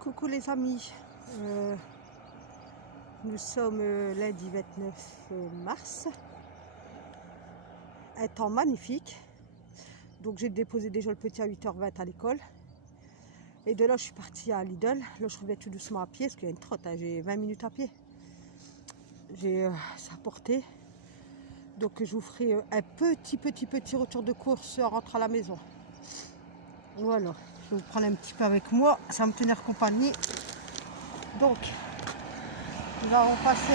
Coucou les amis, nous sommes lundi 29 mars, un temps magnifique, donc j'ai déposé déjà le petit à 8h20 à l'école, et de là je suis partie à Lidl. Là je reviens tout doucement à pied, parce qu'il y a une trotte, hein, j'ai 20 minutes à pied, j'ai ça à porter, donc je vous ferai un petit retour de course en rentrant à la maison. Voilà, je vais vous prendre un petit peu avec moi, ça va me tenir compagnie. Donc, nous allons passer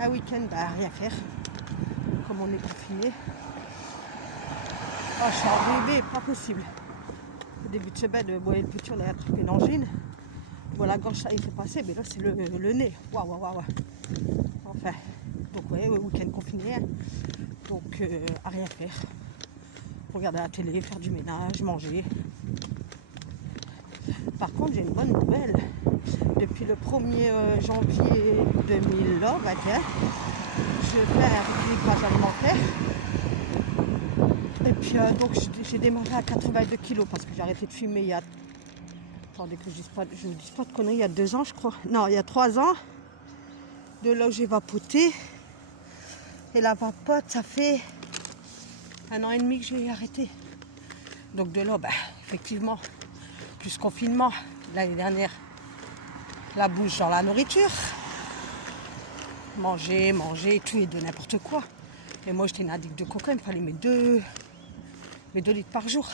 un week-end à rien faire, comme on est confiné. Ah, je suis en bébé, pas possible. Au début de semaine, le petit, on a attrapé une angine. Voilà, la gorge, ça y est, c'est passé, mais là, c'est le nez. Waouh. Enfin, donc, ouais, week-end confiné. Hein. Donc, à rien faire. Regarder la télé, faire du ménage, manger. Par contre, j'ai une bonne nouvelle. Depuis le 1er janvier 2021, je fais un rééquilibrage alimentaire. Et puis, donc, j'ai démarré à 82 kg parce que j'ai arrêté de fumer il y a... Attendez que je ne dise pas de conneries, il y a 2 ans, je crois. Non, il y a 3 ans. De là où j'ai vapoté. Et la vapote, ça fait 1 an et demi que j'ai arrêté. Donc de là, effectivement, plus confinement, l'année dernière, la bouche dans la nourriture, manger, tout et de n'importe quoi. Et moi j'étais une addict de coca, il me fallait mes 2 litres par jour.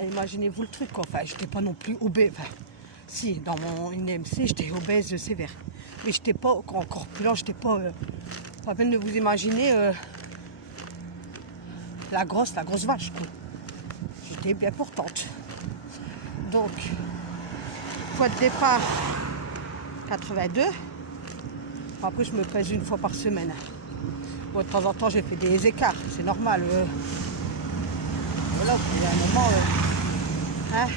Et imaginez-vous le truc, quoi. Enfin, j'étais pas non plus obèse. Enfin, si, dans mon IMC, j'étais obèse sévère. Mais j'étais pas, encore plus lent, j'étais pas à peine de vous imaginer la grosse vache, quoi. J'étais bien portante. Donc, poids de départ 82. Après, je me pèse une fois par semaine. Bon, de temps en temps, j'ai fait des écarts, c'est normal. Voilà, il y a un moment. Hein.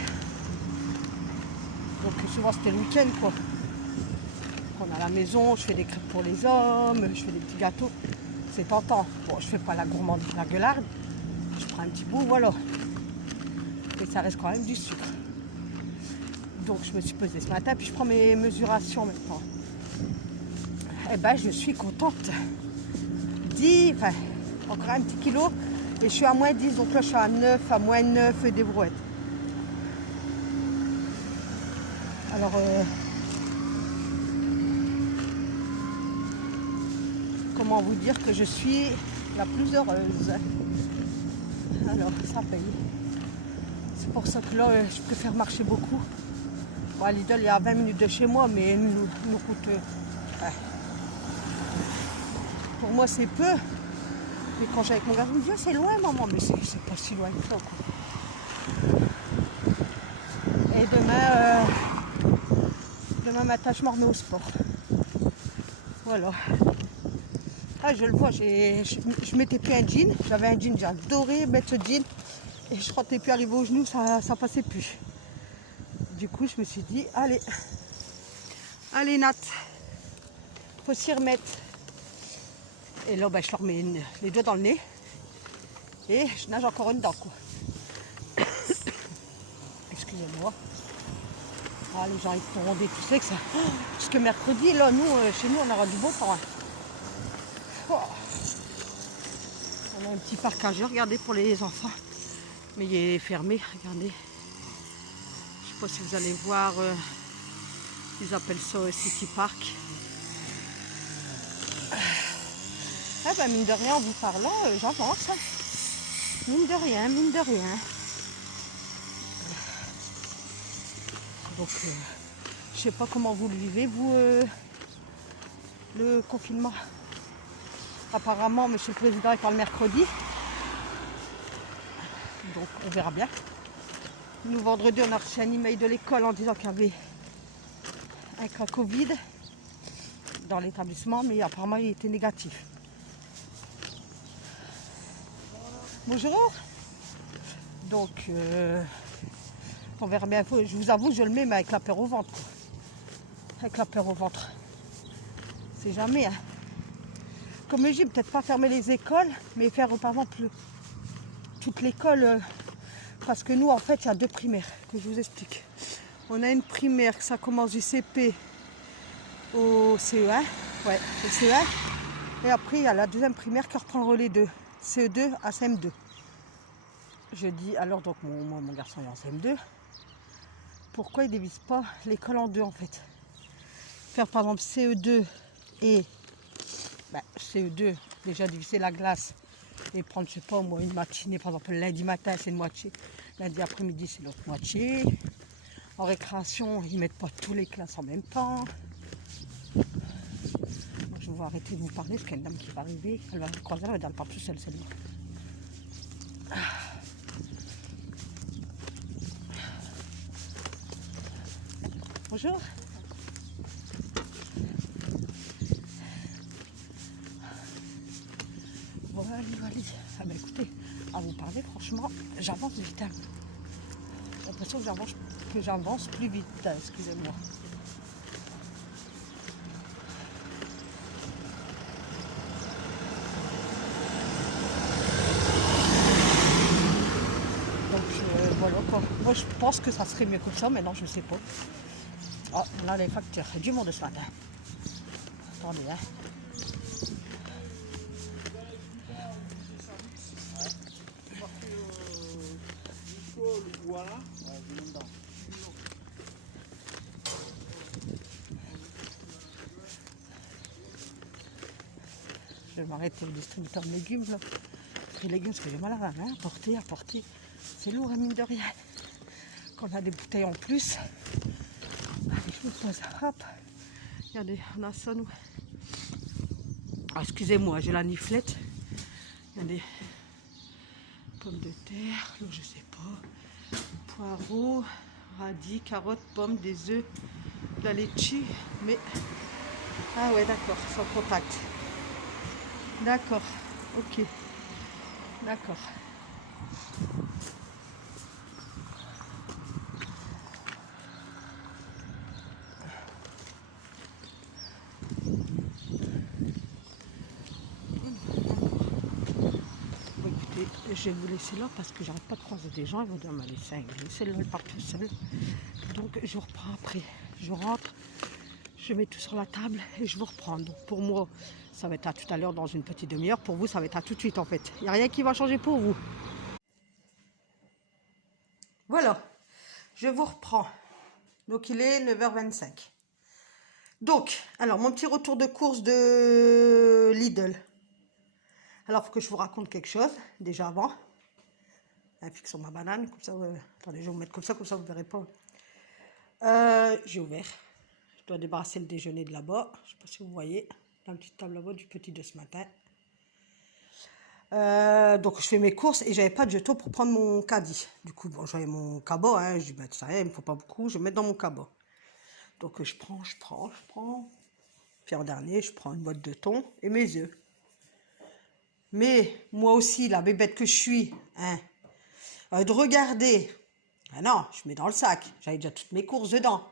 Donc, souvent, c'était le week-end, quoi. On est à la maison, je fais des crêpes pour les hommes, je fais des petits gâteaux. C'est tentant. Bon, je fais pas la gourmande, la gueularde. Je prends un petit bout, voilà. Et ça reste quand même du sucre. Donc je me suis pesée ce matin, puis je prends mes mesurations maintenant. Eh ben je suis contente. Encore un petit kilo, et je suis à moins 10, donc là je suis à 9, à moins 9 et des brouettes. Alors, comment vous dire que je suis la plus heureuse. Alors, ça paye. C'est pour ça que là, je préfère marcher beaucoup. Bon, Lidl est à 20 minutes de chez moi, mais nous coûte... Pour moi, c'est peu. Mais quand j'ai avec mon gars, il me dit oh, c'est loin, maman. Mais c'est pas si loin que ça, quoi. Et demain matin, je m'en remets au sport. Voilà. Ah, je le vois, je mettais plus un jean. J'avais un jean, j'adorais mettre ce jean. Et je sentais plus arriver aux genoux, ça passait plus. Du coup, je me suis dit, allez Nat, faut s'y remettre. Et là, je leur mets les doigts dans le nez. Et je nage encore une dent, quoi. Excusez-moi. Ah, les gens, ils pourront détousser que ça. Jusque mercredi, là, nous, chez nous, on aura du beau temps. Hein. Oh. On a un petit parc à jeux, regardez, pour les enfants. Mais il est fermé, regardez. Je sais pas si vous allez voir, ils appellent ça City Park. Mine de rien, en vous parlant, j'avance. Hein. Mine de rien. Donc, je sais pas comment vous le vivez, vous, le confinement. Apparemment, monsieur le président est pas le mercredi. Donc, on verra bien. Nous, vendredi, on a reçu un email de l'école en disant qu'il y avait un cas Covid dans l'établissement, mais apparemment, il était négatif. Bonjour. Donc, on verra bien. Je vous avoue, je le mets, mais avec la peur au ventre. Quoi. Avec la peur au ventre. C'est jamais. Hein. Comme je dis, peut-être pas fermer les écoles, mais faire, par exemple, toute l'école Parce que nous, en fait, il y a 2 primaires que je vous explique. On a une primaire, ça commence du CP au CE1. Ouais, au CE1. Et après, il y a la deuxième primaire qui reprend le relais de CE2 à CM2. Je dis, alors, donc, mon garçon est en CM2. Pourquoi il ne divise pas l'école en deux, en fait? Faire, par exemple, CE2 et CE2, déjà diviser la glace et prendre, je sais pas, moi, une matinée, par exemple, lundi matin, c'est une moitié. Lundi après-midi, c'est l'autre moitié. En récréation, ils ne mettent pas tous les classes en même temps. Moi, je vais arrêter de vous parler, parce qu'il y a une dame qui va arriver. Elle va me croiser, elle ne parle plus seule, celle-là. Bonjour. Bon, allez. Ah ben écoutez, à vous parler, franchement, j'avance vite. Hein. J'ai l'impression que j'avance plus vite, hein, excusez-moi. Donc voilà quoi. Moi je pense que ça serait mieux que ça, mais non, je sais pas. Oh, là les facteurs, du monde ce matin. Attendez, hein. Je vais m'arrêter au distributeur de légumes là. Les légumes, parce que j'ai mal à la main, à porter. C'est lourd, hein, mine de rien. Quand on a des bouteilles en plus. Allez, je vous pose. Hop. Regardez, on a ça, nous. Ah, excusez-moi, j'ai la niflette. Regardez. Pommes de terre, là, je sais pas. Poireaux, radis, carottes, pommes, des œufs, de la laitue. Mais. Ah ouais, d'accord, sans contact. D'accord, ok. D'accord. Bon, écoutez, je vais vous laisser là parce que j'arrête pas de croiser des gens, ils vont dire me laisser un celle-là elle part tout seul. Donc je reprends après. Je rentre, je mets tout sur la table et je vous reprends. Donc pour moi, ça va être à tout à l'heure dans une petite demi-heure. Pour vous, ça va être à tout de suite en fait. Il n'y a rien qui va changer pour vous. Voilà, je vous reprends. Donc il est 9h25. Donc, alors mon petit retour de course de Lidl. Alors, il faut que je vous raconte quelque chose, déjà avant. Fixons ma banane, comme ça, attendez, je vais vous mettre comme ça vous ne verrez pas. J'ai ouvert. Je dois débarrasser le déjeuner de là-bas. Je ne sais pas si vous voyez, la petite table là-bas du petit de ce matin. Donc, je fais mes courses et j'avais pas de jeton pour prendre mon caddie. Du coup, bon, j'avais mon cabot, hein, je dis, bah, ça, il me faut pas beaucoup, je vais mettre dans mon cabot. Donc, je prends. Puis en dernier, je prends une boîte de thon et mes œufs. Mais moi aussi, la bébête que je suis, hein, de regarder. Ah non, je mets dans le sac. J'avais déjà toutes mes courses dedans.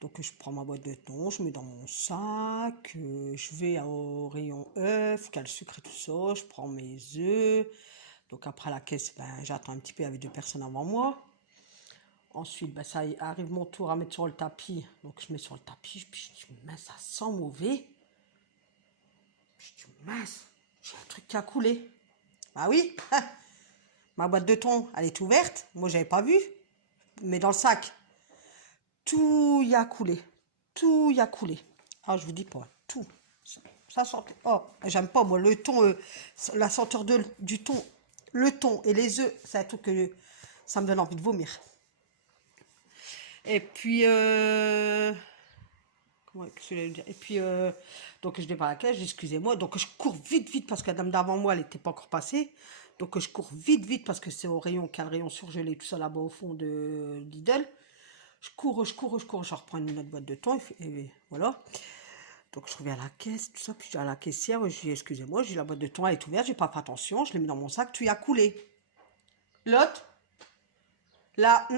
Donc je prends ma boîte de thon, je mets dans mon sac. Je vais au rayon œufs, qui a le sucre et tout ça. Je prends mes œufs. Donc après la caisse, ben, j'attends un petit peu avec 2 personnes avant moi. Ensuite, ben, ça arrive mon tour à mettre sur le tapis. Donc je mets sur le tapis. Puis je dis, mince, ça sent mauvais. Puis je dis, mince, j'ai un truc qui a coulé. Bah oui, ma boîte de thon, elle est ouverte. Moi, j'avais pas vu. Mais dans le sac, tout y a coulé. Tout y a coulé. Ah, je vous dis pas, tout. Ça sentait. Oh, j'aime pas, moi, le thon, la senteur du thon, le thon et les œufs, c'est un truc que ça me donne envie de vomir. Et puis, qu'est-ce que je vais dire? Et puis, donc je débarque à la caisse, excusez-moi. Donc je cours vite parce que la dame d'avant moi, elle n'était pas encore passée. Donc je cours vite parce que c'est au rayon, qu'il y a le rayon surgelé, tout ça là-bas au fond de Lidl. Je cours, je reprends une autre boîte de thon et voilà. Donc je reviens à la caisse, tout ça, puis je dis à la caissière, je dis excusez-moi, j'ai la boîte de thon, elle est ouverte, j'ai pas fait attention, je l'ai mis dans mon sac, tout y a coulé. L'autre, là,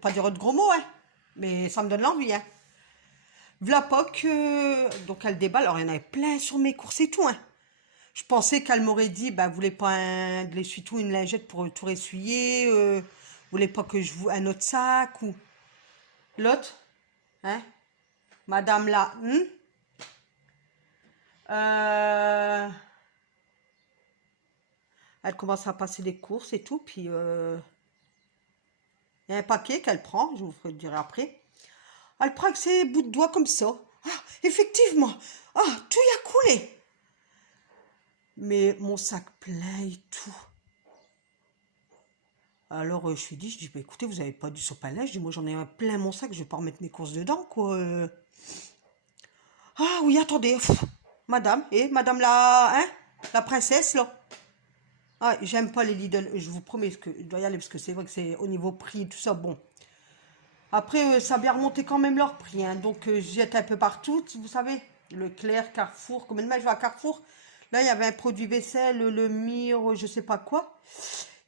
pas dire de gros mots, hein, mais ça me donne l'envie, hein. V'là pas que, donc elle déballe, alors il y en avait plein sur mes courses et tout, hein. Je pensais qu'elle m'aurait dit, bah, vous voulez pas de l'essuie-tout, une lingette pour tout essuyer, vous voulez pas que je vous un autre sac ou l'autre, hein, Madame là, elle commence à passer des courses et tout, puis il y a un paquet qu'elle prend, je vous le dirai après. Elle prend avec ses bouts de doigts comme ça. Ah, effectivement, ah, tout y a coulé. Mais mon sac plein et tout. Alors je lui dis, bah, écoutez, vous avez pas du soap à linge. Je dis, moi j'en ai un plein mon sac, je vais pas remettre mes courses dedans, quoi. Ah oui, attendez, madame, madame la princesse, là. Ah, j'aime pas les Lidl, je vous promets que je dois y aller, parce que c'est vrai que c'est au niveau prix, tout ça, bon. Après, ça a bien remonté quand même leur prix, hein, donc j'y étais un peu partout, vous savez, Leclerc, Carrefour, combien de fois je vais à Carrefour. Là, il y avait un produit vaisselle, le Mire, je sais pas quoi.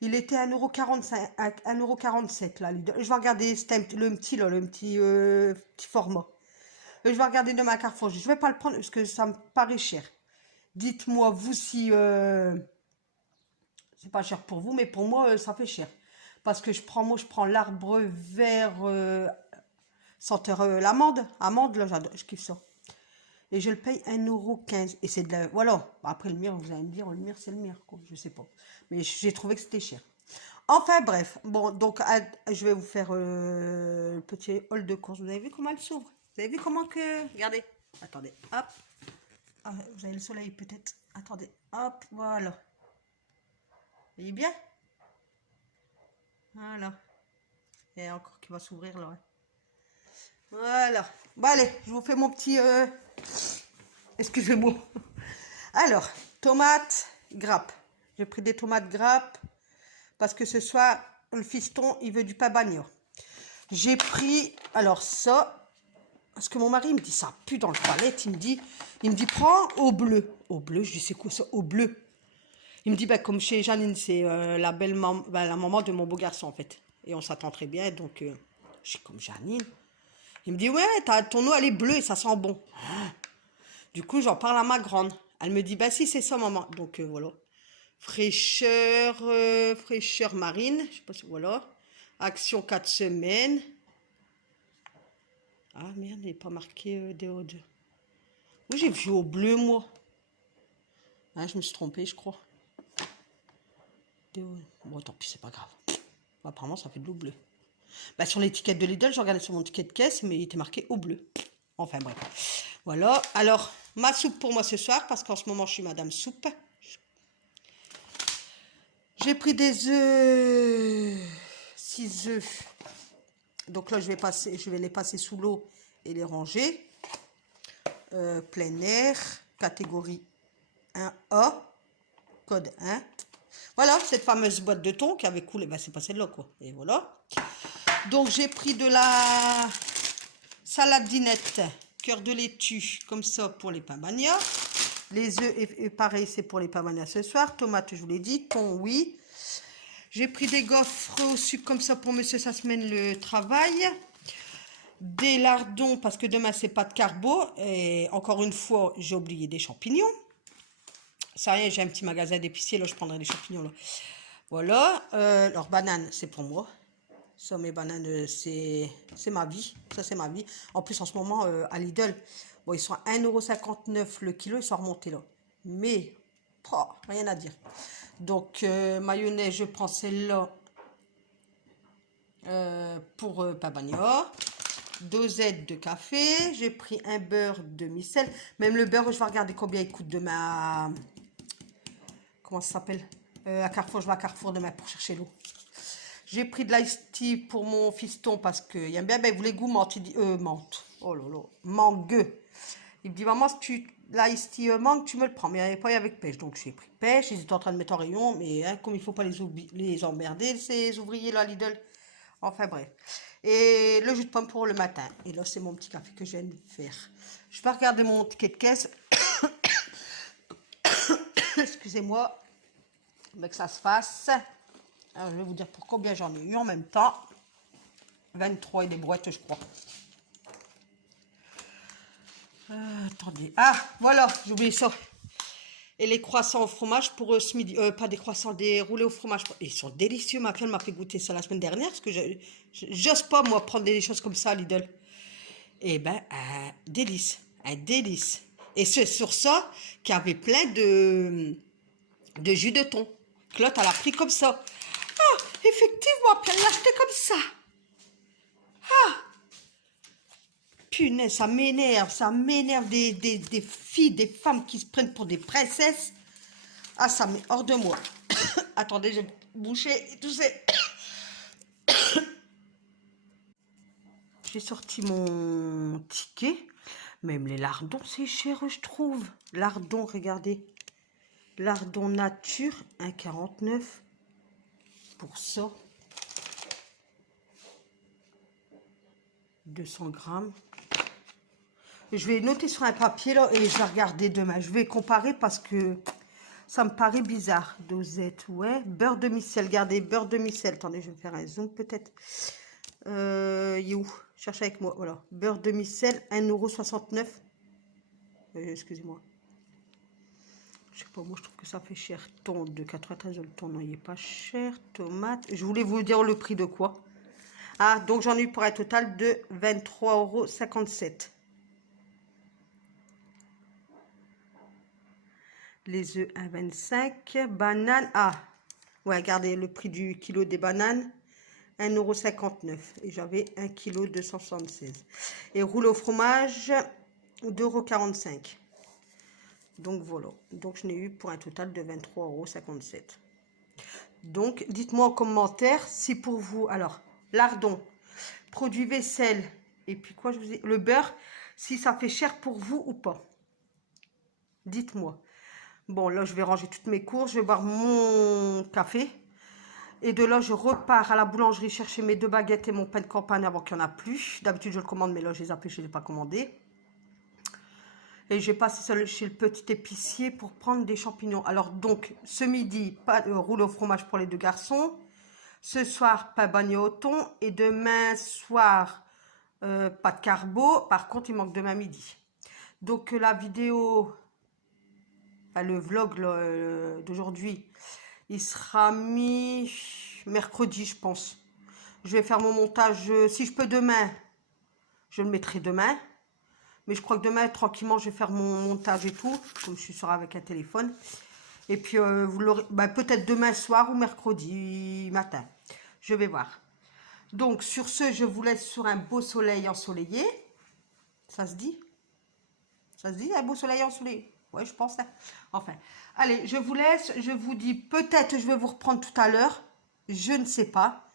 Il était à 1,45 €, 1,47 € là. Je vais regarder, c'était le petit, là, petit format. Je vais regarder demain à Carrefour. Je vais pas le prendre parce que ça me paraît cher. Dites-moi, vous, si c'est pas cher pour vous, mais pour moi, ça fait cher. Parce que je prends l'arbre vert senteur l'amande. Amande, là, j'adore, je kiffe ça. Et je le paye 1,15 €. Et c'est de la... Voilà. Après, le mire, vous allez me dire, le mire, c'est le mire, quoi. Je sais pas. Mais j'ai trouvé que c'était cher. Enfin, bref. Bon, donc, je vais vous faire le petit hall de course. Vous avez vu comment elle s'ouvre? Vous avez vu comment que... Regardez. Attendez. Hop. Ah, vous avez le soleil, peut-être. Attendez. Hop. Voilà. Vous voyez bien? Voilà. Il y a encore qui va s'ouvrir, là. Voilà. Bon, allez. Je vous fais mon petit... Excusez-moi. Alors, tomates grappes. J'ai pris des tomates grappes parce que ce soir, le fiston, il veut du pain bagnat. J'ai pris, alors ça, parce que mon mari me dit, ça pue dans le toilette. Il me dit, prends au bleu. Au bleu, je dis, c'est quoi ça, au bleu? Il me dit, bah, comme chez Janine, c'est la la maman de mon beau garçon, en fait. Et on s'attend très bien, donc je suis comme Janine. Il me dit, ouais, ton eau, elle est bleue et ça sent bon. Du coup, j'en parle à ma grande. Elle me dit, bah si, c'est ça, maman. Donc, voilà. Fraîcheur marine. Je sais pas si, voilà. Action 4 semaines. Ah, merde, il n'est pas marqué DO2. Oui, j'ai vu au bleu, moi. Ah, je me suis trompée, je crois. Bon, tant pis, c'est pas grave. Apparemment, ça fait de l'eau bleue. Bah, sur l'étiquette de Lidl, j'ai regardé sur mon ticket de caisse, mais il était marqué au bleu. Enfin, bref. Voilà. Alors, ma soupe pour moi ce soir, parce qu'en ce moment, je suis Madame Soupe. J'ai pris des œufs, 6 œufs. Donc là, je vais les passer sous l'eau et les ranger. Plein air, catégorie 1A, code 1. Voilà, cette fameuse boîte de thon qui avait coulé. Ben, c'est pas celle-là, quoi. Et voilà. Donc, j'ai pris de la salade dinette, cœur de laitue, comme ça, pour les pains bagnats. Les œufs, et pareil, c'est pour les pains bagnats ce soir. Tomates, je vous l'ai dit. Thon, oui. J'ai pris des gaufres au sucre, comme ça, pour monsieur sa semaine le travail. Des lardons, parce que demain, c'est pas de carbo. Et encore une fois, j'ai oublié des champignons. Ça rien, j'ai un petit magasin d'épicier, là, je prendrai des champignons, là. Voilà. Alors, bananes, c'est pour moi. Ça, mes bananes, c'est ma vie. Ça, c'est ma vie. En plus, en ce moment, à Lidl, bon, ils sont à 1,59 € le kilo. Ils sont remontés, là. Mais, oh, rien à dire. Donc, mayonnaise, je prends celle-là pour pain bagnat. Dosette de café. J'ai pris un beurre demi-sel. Même le beurre, je vais regarder combien il coûte demain. Comment ça s'appelle? À Carrefour, je vais à Carrefour demain pour chercher l'eau. J'ai pris de l'ice tea pour mon fiston parce qu'il aime bien. Ben, il voulait goût menthe. Il dit menthe. Oh là là, mangue. Il me dit, maman, si tu l'ice tea mangue, tu me le prends. Mais il n'y avait pas avec pêche. Donc, j'ai pris pêche. Ils étaient en train de mettre en rayon. Mais hein, comme il ne faut pas les emmerder, ces ouvriers là, Lidl. Enfin, bref. Et le jus de pomme pour le matin. Et là, c'est mon petit café que je viens de faire. Je vais regarder mon ticket de caisse. Excusez-moi, mais que ça se fasse. Alors, je vais vous dire pour combien j'en ai eu en même temps. 23 et des brouettes, je crois. Attendez. Ah, voilà, j'ai oublié ça. Et les croissants au fromage pour ce midi. Pas des croissants, des roulés au fromage. Ils sont délicieux. Ma fille m'a fait goûter ça la semaine dernière. Parce que j'ose pas, moi, prendre des choses comme ça à Lidl. Eh ben, un délice. Un délice. Et c'est sur ça qu'il y avait plein de jus de thon. Claude, elle a pris comme ça. Ah, effectivement, puis elle l'a acheté comme ça. Punaise, ça m'énerve des filles, des femmes qui se prennent pour des princesses. Ah, ça m'est hors de moi. Attendez, j'ai bouché et tout c'est. J'ai sorti mon ticket. Même les lardons, c'est cher, je trouve. Lardons, regardez. Lardons nature, 1,49 pour ça. 200 grammes. Je vais noter sur un papier là et je vais regarder demain. Je vais comparer parce que ça me paraît bizarre. Dosette, ouais. Beurre demi-sel, regardez, beurre demi-sel. Attendez, je vais faire un zoom peut-être. Il est où? Cherche avec moi, voilà. Beurre demi-sel, 1,69 €. Excusez-moi. Je sais pas, moi je trouve que ça fait cher. Thon de 93, le thon, non, il est pas cher. Tomate, je voulais vous dire le prix de quoi. Ah, donc j'en ai eu pour un total de 23,57 €. Les œufs, 1,25 €. Bananes, ah, ouais, regardez le prix du kilo des bananes. 1,59 €. Et j'avais 1 kg 276. Et rouleau au fromage, 2,45 €. Donc voilà. Donc je n'ai eu pour un total de 23,57 €. Donc dites-moi en commentaire si pour vous, alors, lardons, produits vaisselle, et puis quoi je vous ai, le beurre, si ça fait cher pour vous ou pas. Dites-moi. Bon, là je vais ranger toutes mes courses, je vais boire mon café. Et de là, je repars à la boulangerie chercher mes 2 baguettes et mon pain de campagne avant qu'il n'y en a plus. D'habitude, je le commande, mais là, je les ai je ne l'ai pas commandé. Et j'ai passé chez le petit épicier pour prendre des champignons. Alors, donc, ce midi, pas de rouleau au fromage pour les 2 garçons. Ce soir, pain bagné au thon. Et demain soir, pas de carbo. Par contre, il manque demain midi. Donc, la vidéo, enfin, le vlog d'aujourd'hui, il sera mis mercredi, je pense. Je vais faire mon montage, si je peux demain, je le mettrai demain. Mais je crois que demain, tranquillement, je vais faire mon montage et tout, comme je suis sur avec un téléphone. Et puis, vous l'aurez peut-être demain soir ou mercredi matin. Je vais voir. Donc, sur ce, je vous laisse sur un beau soleil ensoleillé. Ça se dit? Ça se dit, un beau soleil ensoleillé? Ouais, je pense. Hein. Enfin, allez, je vous laisse. Je vous dis, peut-être je vais vous reprendre tout à l'heure. Je ne sais pas.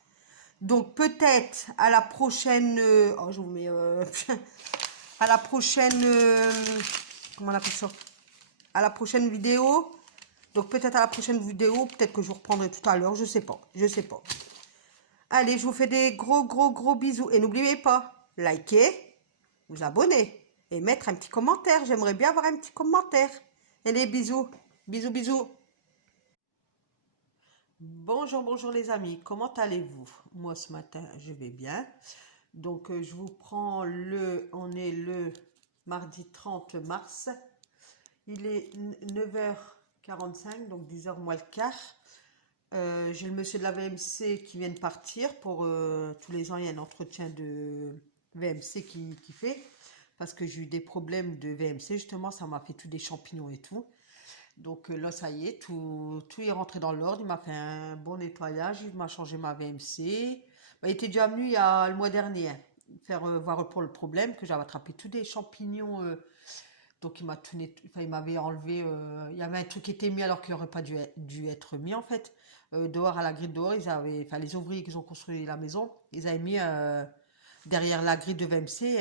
Donc, peut-être à la prochaine... oh, je vous mets... à la prochaine... comment on appelle ça? À la prochaine vidéo. Donc, peut-être à la prochaine vidéo. Peut-être que je vous reprendrai tout à l'heure. Je sais pas. Je sais pas. Allez, je vous fais des gros bisous. Et n'oubliez pas, likez, vous abonner. Et mettre un petit commentaire. J'aimerais bien avoir un petit commentaire. Allez, bisous. Bisous. Bonjour les amis. Comment allez-vous? Moi, ce matin, je vais bien. Donc, je vous prends on est le mardi 30 mars. Il est 9h45, donc 10h moins le quart. J'ai le monsieur de la VMC qui vient de partir. Pour tous les ans, il y a un entretien de VMC qui fait. Parce que j'ai eu des problèmes de VMC, justement, ça m'a fait tous des champignons et tout. Donc là, ça y est, tout est rentré dans l'ordre. Il m'a fait un bon nettoyage, il m'a changé ma VMC. Il était déjà venu il y a le mois dernier, hein, faire voir pour le problème, que j'avais attrapé tous des champignons. Donc il m'a tout il m'avait enlevé, il y avait un truc qui était mis alors qu'il n'aurait pas dû être mis en fait. Dehors, à la grille dehors, les ouvriers qui ont construit la maison, ils avaient mis... derrière la grille de VMC,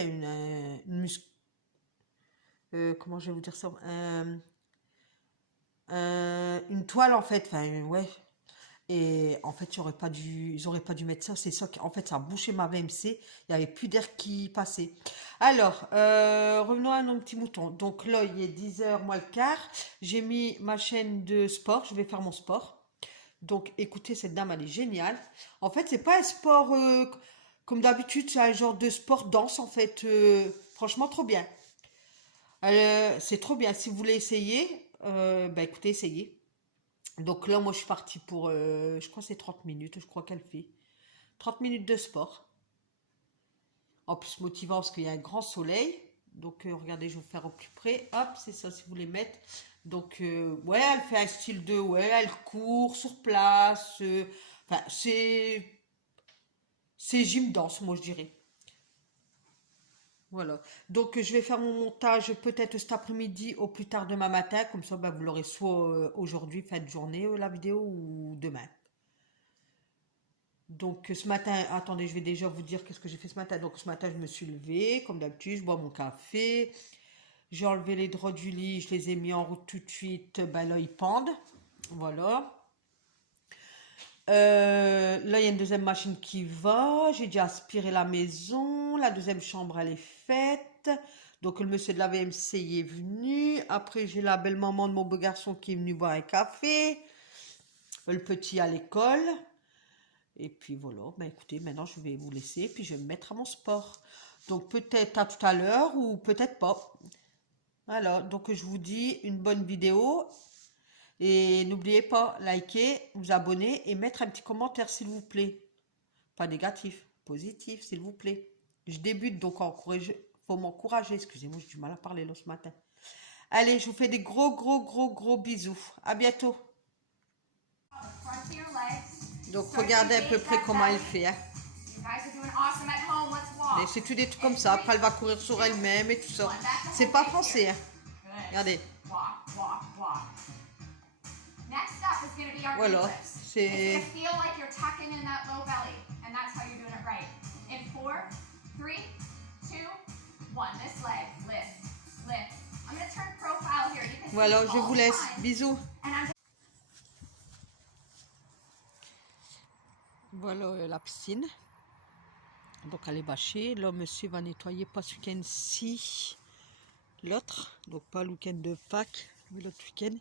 comment je vais vous dire ça? Une toile en fait. Enfin, ouais. Et en fait, ils auraient pas dû mettre ça. C'est ça qui, en fait, ça a bouché ma VMC. Il n'y avait plus d'air qui passait. Alors, revenons à nos petits moutons. Donc là, il est 10h moins le quart. J'ai mis ma chaîne de sport. Je vais faire mon sport. Donc, écoutez, cette dame, elle est géniale. En fait, c'est pas un sport... comme d'habitude, c'est un genre de sport danse, en fait. Franchement, trop bien. C'est trop bien. Si vous voulez essayer, Bah écoutez, essayez. Donc là, moi, je suis partie pour, je crois que c'est 30 minutes, je crois qu'elle fait. 30 minutes de sport. En plus, motivant parce qu'il y a un grand soleil. Donc, regardez, je vais vous faire au plus près. Hop, c'est ça, si vous voulez mettre. Donc, ouais, elle fait un style de, ouais, elle court sur place. Enfin, c'est gym danse, moi, je dirais. Voilà. Donc, je vais faire mon montage peut-être cet après-midi au plus tard demain matin. Comme ça, bah, vous l'aurez soit aujourd'hui, fin de journée, la vidéo, ou demain. Donc ce matin, attendez, je vais déjà vous dire qu'est-ce que j'ai fait ce matin. Donc ce matin, je me suis levée, comme d'habitude, je bois mon café. J'ai enlevé les draps du lit, je les ai mis en route tout de suite. Ben là, ils pendent. Voilà. Là, il y a une deuxième machine qui va. J'ai déjà aspiré la maison. La deuxième chambre, elle est faite. Donc le monsieur de la VMC il est venu. Après, j'ai la belle-maman de mon beau garçon qui est venu boire un café. Le petit à l'école. Et puis voilà, ben écoutez, maintenant je vais vous laisser, puis je vais me mettre à mon sport. Donc peut-être à tout à l'heure ou peut-être pas. Alors, donc je vous dis une bonne vidéo. Et n'oubliez pas, liker, vous abonner et mettre un petit commentaire s'il vous plaît. Pas négatif, positif s'il vous plaît. Je débute donc faut m'encourager. Excusez-moi, j'ai du mal à parler là ce matin. Allez, je vous fais des gros, gros, gros, gros bisous. À bientôt. Donc regardez à peu près comment elle fait. Hein. Et c'est tout des trucs comme ça. Après elle va courir sur elle-même et tout ça. C'est pas français. Hein. Regardez. Voilà. C'est... Voilà, je vous laisse. Bisous. Voilà la piscine. Donc elle est bâchée. Là, monsieur va nettoyer pas ce week-end-ci. L'autre. Donc pas le week-end de Pâques, mais l'autre week-end.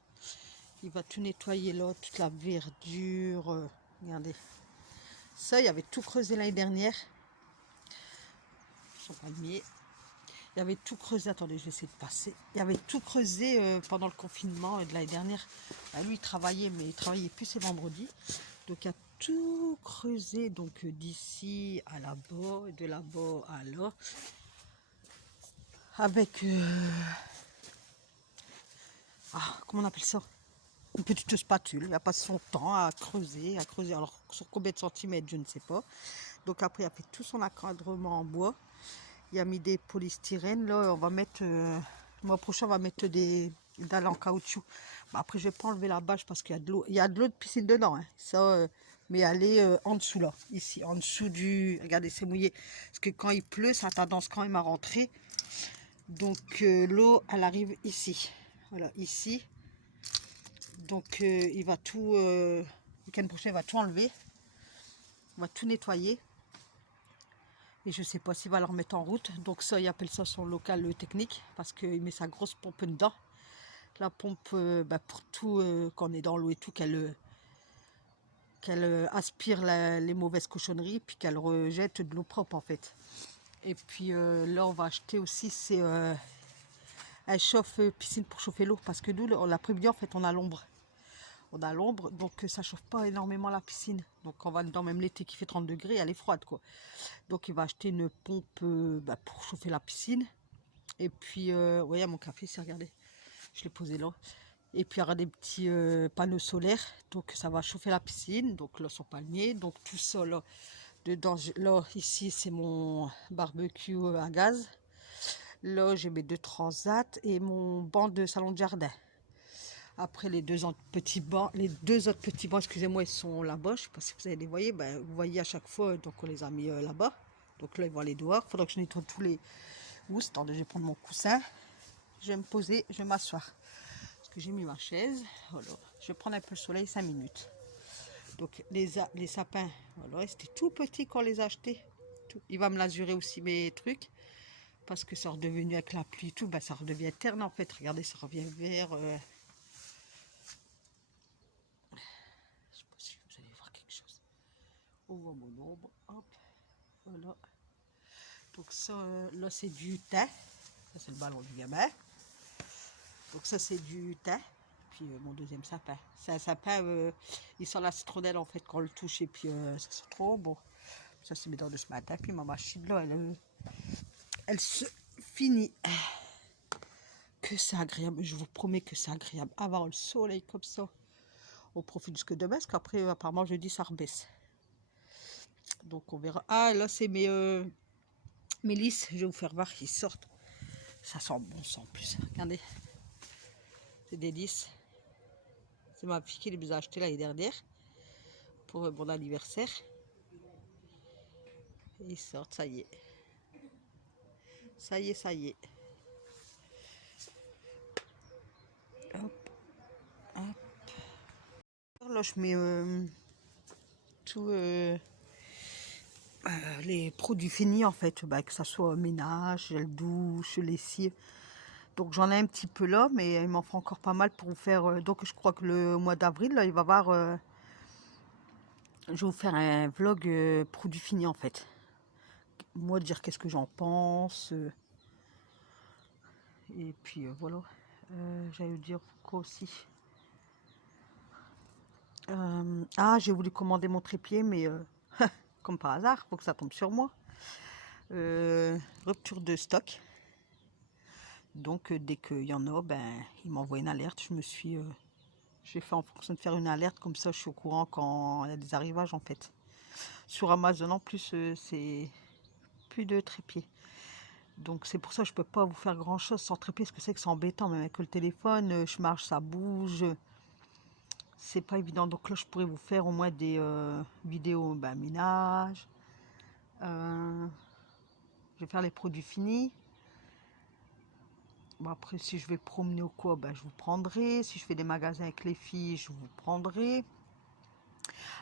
Il va tout nettoyer là, toute la verdure. Regardez. Ça, il y avait tout creusé l'année dernière. Son palmier. Il y avait tout creusé. Attendez, je vais essayer de passer. Il y avait tout creusé pendant le confinement de l'année dernière. Bah, lui, il travaillait, mais il travaillait plus ces vendredis. Donc, il y a tout creusé. Donc, d'ici à là-bas, et de là-bas à là. Avec... comment on appelle ça? Une petite spatule. Il a passé son temps à creuser, à creuser. Alors, sur combien de centimètres, je ne sais pas. Donc, après, il a fait tout son encadrement en bois. Il a mis des polystyrènes. Là, on va mettre... le mois prochain, on va mettre des dalles en caoutchouc. Bah, après, je vais pas enlever la bâche parce qu'il y a de l'eau. Il y a de l'eau de piscine dedans. Hein. Ça, mais elle est en dessous, là. Ici, en dessous du... Regardez, c'est mouillé. Parce que quand il pleut, ça a tendance quand même à rentrer. Donc, l'eau, elle arrive ici. Voilà, ici. Donc, il va tout... le week-end prochain, il va tout enlever. On va tout nettoyer. Et je ne sais pas s'il va le remettre en route. Donc ça, il appelle ça son local technique. Parce qu'il met sa grosse pompe dedans. La pompe, pour tout, quand on est dans l'eau et tout, qu'elle aspire les mauvaises cochonneries. Puis qu'elle rejette de l'eau propre en fait. Et puis là, on va acheter aussi, c'est un chauffe-piscine pour chauffer l'eau. Parce que nous, l'après-midi, en fait, on a l'ombre. On a l'ombre, donc ça chauffe pas énormément la piscine. Donc on va dedans, même l'été qui fait 30 degrés, elle est froide quoi. Donc il va acheter une pompe pour chauffer la piscine. Et puis, voyez mon café, c'est regardez, je l'ai posé là. Et puis il y aura des petits panneaux solaires, donc ça va chauffer la piscine. Donc là son palmier, donc tout ça là, dedans, là ici c'est mon barbecue à gaz. Là j'ai mes deux transats et mon banc de salon de jardin. Après les deux autres petits bancs, excusez-moi, ils sont là-bas. Je ne sais pas si vous allez les voir. Vous voyez à chaque fois, donc on les a mis là-bas. Donc là, ils vont aller dehors. Il faudra que je nettoie tous les housses. Attendez, je vais prendre mon coussin. Je vais me poser, je vais m'asseoir. Parce que j'ai mis ma chaise. Voilà. Je vais prendre un peu le soleil, 5 minutes. Donc les sapins, voilà, c'était tout petit quand on les a achetés. Tout. Il va me l'azurer aussi mes trucs. Parce que c'est redevenu avec la pluie, tout, ça redevient terne en fait. Regardez, ça revient vert. On voit mon ombre, hop, voilà. Donc ça, là c'est du thym, ça c'est le ballon du gamin. Donc ça c'est du thym, puis mon deuxième sapin. C'est un sapin, il sent la citronnelle en fait quand on le touche, et puis ça sent trop bon. Ça c'est mes dents de ce matin, puis ma machine là, elle se finit. Que c'est agréable, je vous promets que c'est agréable. Avoir le soleil comme ça, on profite jusque demain, parce qu'après apparemment jeudi ça rebaisse. Donc on verra. Ah là c'est mes lys, je vais vous faire voir qu'ils sortent. Ça sent bon sang en plus, regardez. C'est des lys. C'est ma fille qui les a achetés l'année dernière pour mon anniversaire. Et ils sortent, ça y est. Ça y est, ça y est. Hop, hop. Là, je mets tous les produits finis en fait, bah, que ça soit ménage, gel douche, lessive. Donc j'en ai un petit peu là, mais il m'en faut encore pas mal pour vous faire. Donc je crois que le mois d'avril, il va y avoir. Je vais vous faire un vlog produits finis en fait. Moi dire qu'est-ce que j'en pense. Et puis voilà. J'allais dire quoi aussi. Ah, j'ai voulu commander mon trépied, mais comme par hasard, faut que ça tombe sur moi. Rupture de stock. Donc dès qu'il y en a, ben il m'envoie une alerte. J'ai fait en fonction de faire une alerte, comme ça je suis au courant quand il y a des arrivages en fait. Sur Amazon en plus, c'est plus de trépied. Donc c'est pour ça que je peux pas vous faire grand chose sans trépied, parce que c'est embêtant, même avec le téléphone, je marche, ça bouge. C'est pas évident. Donc là je pourrais vous faire au moins des vidéos ménage. Je vais faire les produits finis. Bon, après si je vais promener ou quoi, ben, je vous prendrai. Si je fais des magasins avec les filles, je vous prendrai.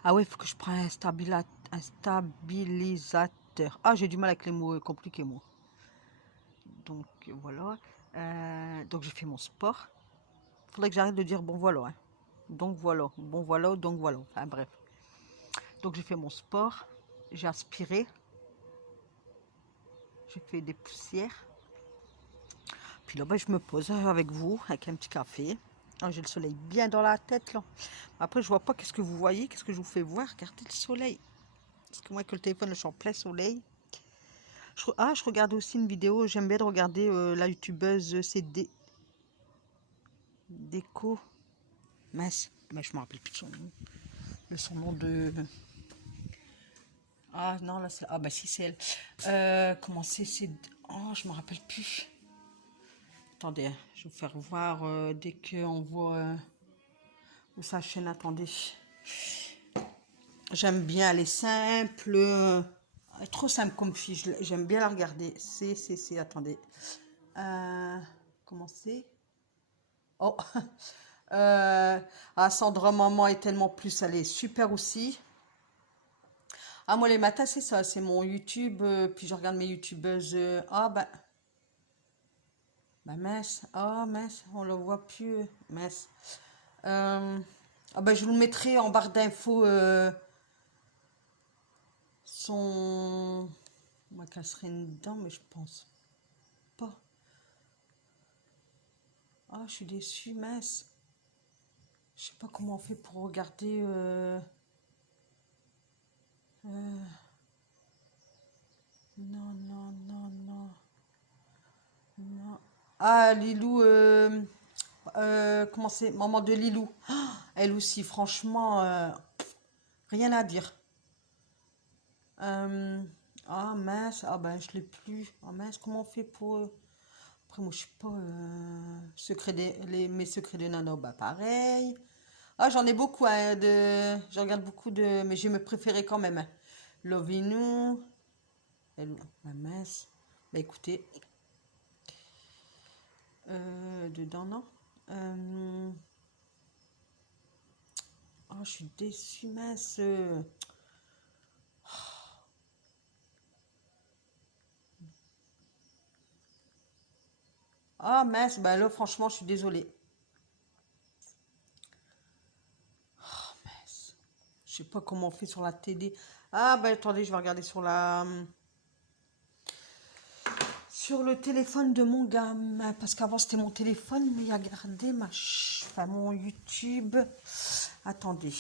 Ah ouais, il faut que je prenne un stabilisateur. Ah, j'ai du mal avec les mots compliqués, moi. Donc voilà. Donc j'ai fait mon sport. Faudrait que j'arrête de dire bon voilà. Hein. Donc voilà. Bon voilà, donc voilà. Enfin bref. Donc j'ai fait mon sport. J'ai aspiré. J'ai fait des poussières. Puis là, ben, je me pose avec vous, avec un petit café. Ah, j'ai le soleil bien dans la tête là. Après, je vois pas qu'est-ce que vous voyez, qu'est-ce que je vous fais voir. Regardez le soleil. Parce que moi, avec le téléphone, je suis en plein soleil. Je regarde aussi une vidéo. J'aime bien de regarder la youtubeuse CD Déco. Mince, mais je me rappelle plus de son nom. Son nom de. Ah non, là c'est. Ah bah si, c'est elle. Comment c'est. Oh, je me rappelle plus. Attendez, je vais vous faire voir dès qu'on voit où sa chaîne. Attendez. J'aime bien, elle est simple. Elle est trop simple comme fille. J'aime bien la regarder. Attendez. Comment c'est? Oh. Sandra Maman est tellement plus. Elle est super aussi. Ah, moi, les matins, c'est ça. C'est mon YouTube. Puis je regarde mes youtubeuses. Bah mince. Ah, mince. On le voit plus. Mince. Je vous le mettrai en barre d'infos. Son. On m'a casserait une dent, mais je pense pas. Ah, je suis déçue, mince. Je sais pas comment on fait pour regarder. Non, non, non, non. Non. Ah, Lilou. Comment c'est? Maman de Lilou. Ah, elle aussi, franchement, rien à dire. Ah mince, ah ben je l'ai plus. Ah mince, comment on fait pour. Après, moi je suis pas. Mes secrets de nano, bah pareil. Ah, j'en ai beaucoup, hein, je regarde beaucoup de. Mais j'ai mes préférés quand même. Hein. Love Inu. Ah mince. Bah écoutez. Dedans, non. Oh, je suis déçue, mince. Ah mince, bah là franchement je suis désolée. Oh mince. Je sais pas comment on fait sur la télé. Ah bah attendez, je vais regarder sur le téléphone de mon gamin, parce qu'avant c'était mon téléphone, mais il a gardé mon YouTube. Attendez.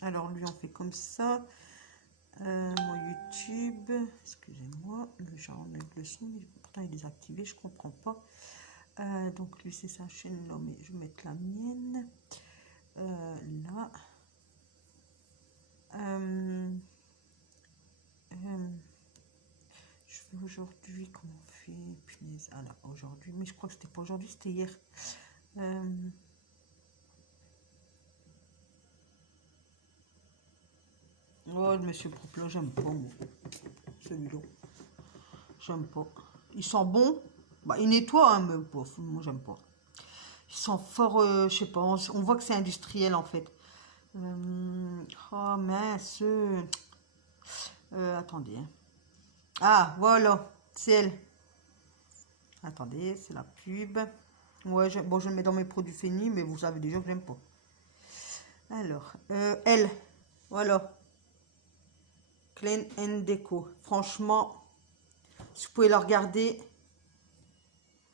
Alors lui on fait comme ça. Mon YouTube, excusez-moi, le son, pourtant il est désactivé, je comprends pas. Donc lui c'est sa chaîne là, mais je vais mettre la mienne. Là. Je fais aujourd'hui, comment on fait, punaise, ah là, aujourd'hui, mais je crois que c'était pas aujourd'hui, c'était hier. Oh, le monsieur Proplo, j'aime pas, moi, celui-là, j'aime pas. Ils sont bons, bah, ils nettoient, hein, mais bof, moi j'aime pas. Ils sont fort, je sais pas, on voit que c'est industriel en fait. Oh mince, attendez, hein. Ah, voilà, c'est elle. Attendez, c'est la pub. Ouais, bon, je le mets dans mes produits finis, mais vous savez déjà que j'aime pas. Alors, elle, voilà. Clean and Deco. Franchement, si vous pouvez la regarder,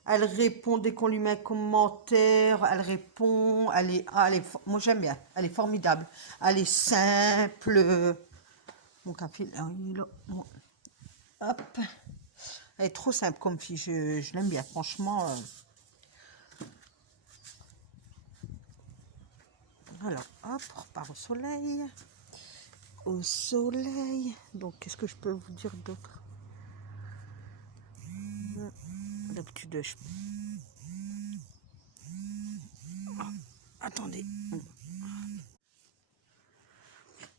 elle répond dès qu'on lui met un commentaire. Elle répond, moi j'aime bien. Elle est formidable. Elle est simple. Mon café, il est là. Hop. Elle est trop simple comme fille, je l'aime bien, franchement. Alors, hop, on repart au soleil. Au soleil. Donc, qu'est-ce que je peux vous dire d'autre? D'habitude, attendez.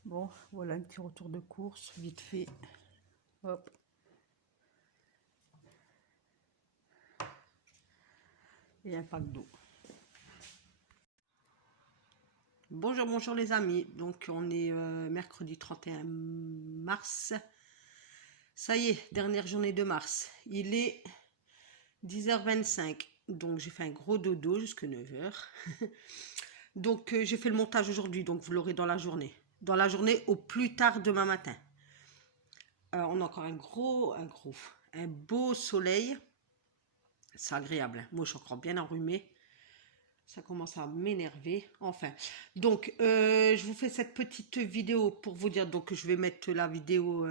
Bon, voilà un petit retour de course, vite fait. Hop. Et un pack d'eau. Bonjour, bonjour les amis. Donc on est mercredi 31 mars. Ça y est, dernière journée de mars. Il est 10h25. Donc j'ai fait un gros dodo jusqu'à 9h. Donc j'ai fait le montage aujourd'hui, donc vous l'aurez dans la journée. Dans la journée au plus tard demain matin. On a encore un beau soleil. C'est agréable. Moi je suis encore bien enrhumée. Ça commence à m'énerver. Enfin, donc, je vous fais cette petite vidéo pour vous dire. Donc, je vais mettre la vidéo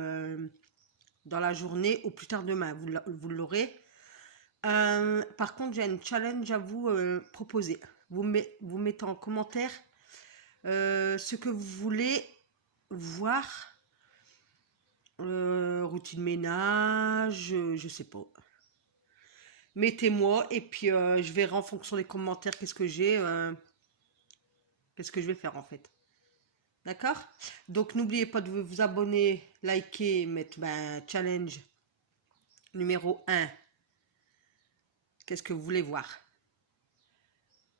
dans la journée, au plus tard demain. Vous l'aurez. Par contre, j'ai un challenge à vous proposer. Vous mettez en commentaire ce que vous voulez voir. Routine ménage, je sais pas. Mettez-moi et puis je verrai en fonction des commentaires qu'est-ce que j'ai, qu'est-ce que je vais faire en fait. D'accord? Donc n'oubliez pas de vous abonner, liker, mettre challenge numéro 1. Qu'est-ce que vous voulez voir?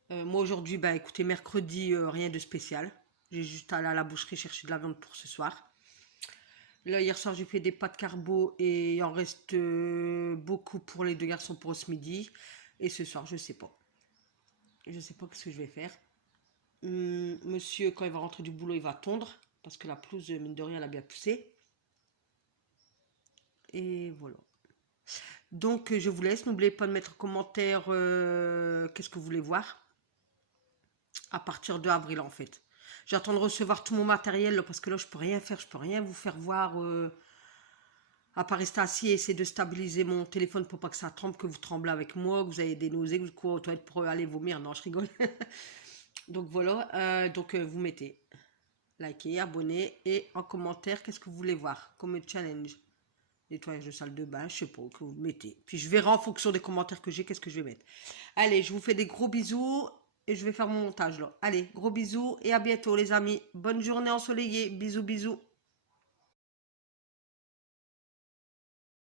Moi aujourd'hui, écoutez, mercredi, rien de spécial. J'ai juste allé à la boucherie chercher de la viande pour ce soir. Là, hier soir, j'ai fait des pâtes carbo et il en reste beaucoup pour les deux garçons pour ce midi. Et ce soir, je sais pas. Je sais pas ce que je vais faire. Monsieur, quand il va rentrer du boulot, il va tondre. Parce que la pelouse, mine de rien, elle a bien poussé. Et voilà. Donc, je vous laisse. N'oubliez pas de mettre en commentaire qu'est-ce que vous voulez voir. À partir de avril, en fait. J'attends de recevoir tout mon matériel là, parce que là, je peux rien faire. Je peux rien vous faire voir. À part rester assis et essayer de stabiliser mon téléphone pour pas que ça tremble, que vous tremblez avec moi, que vous avez des nausées, que vous courez aux toilettes pour aller vomir. Non, je rigole. Donc voilà. Vous mettez likez, abonnez et en commentaire qu'est-ce que vous voulez voir comme challenge. Nettoyage de salle de bain, je sais pas, que vous mettez. Puis je verrai en fonction des commentaires que j'ai, qu'est-ce que je vais mettre. Allez, je vous fais des gros bisous. Et je vais faire mon montage là. Allez, gros bisous et à bientôt les amis. Bonne journée ensoleillée. Bisous, bisous.